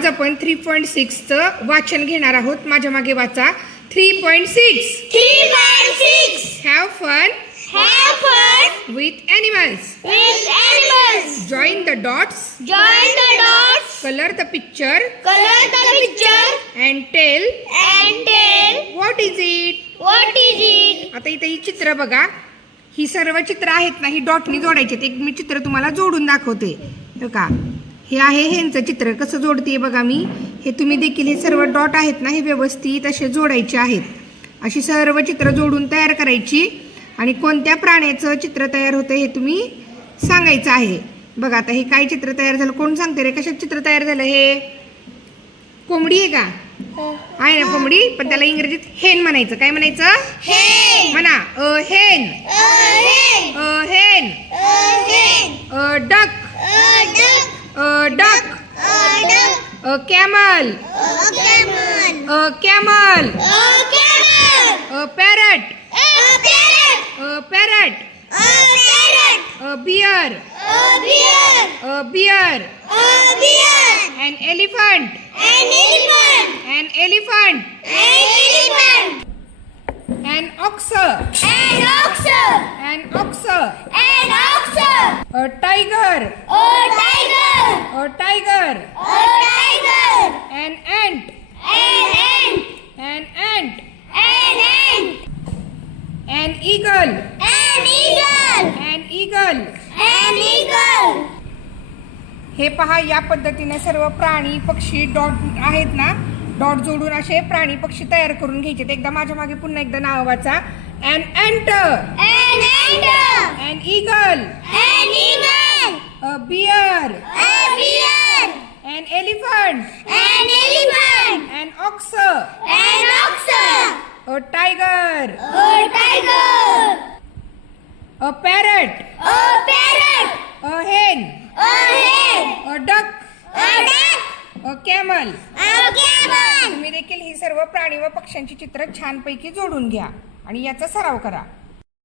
आज आपण 3.6 चं वाचन घेणार आहोत. माझ्या मागे वाचा. 3.6 Have fun with animals. Join the dots. Color the picture. And tell. What is it? आता इथे ही चित्र बघा. ही सर्व चित्र आहेत ना, ही डॉटनी जोडायची. एक मी चित्र तुम्हाला जोडून दाखवते. बघा, हे आहे ह्यांचं चित्र. कसं जोडते बघा मी. हे तुम्ही देखील हे सर्व डॉट आहेत ना, हे व्यवस्थित असे जोडायचे आहेत. अशी सर्व चित्र जोडून तयार करायची. आणि कोणत्या प्राण्याचं चित्र तयार होतं हे तुम्ही सांगायचं आहे. बघा आता हे काय चित्र तयार झालं, कोण सांगते रे? कशात चित्र तयार झालं? हे कोंबडी आहे का? आहे ना कोंबडी, पण त्याला इंग्रजीत हेन म्हणायचं. काय म्हणायचं? म्हणा. Hen. Hen. Duck. Duck. Camel. Camel. Parrot. Parrot. Bear. Bear. An elephant. An elephant. An ox. An ox. A tiger. A tiger. An ant. An ant. An eagle. An eagle. हे पहा, या पद्धतीने सर्व प्राणी पक्षी डॉट आहेत ना, dot जोडून असे प्राणी पक्षी तयार करून घ्यायचे. एकदा माझ्या मागे पुन्हा एकदा नाव वाचा. An ant. An eagle. A bear. An elephant. An ox. A tiger. A parrot. A hen. A duck. A camel. तुम्ही देखील ही सर्व प्राणी व पक्ष्यांची चित्र छानपैकी जोडून घ्या आणि याचा सराव करा.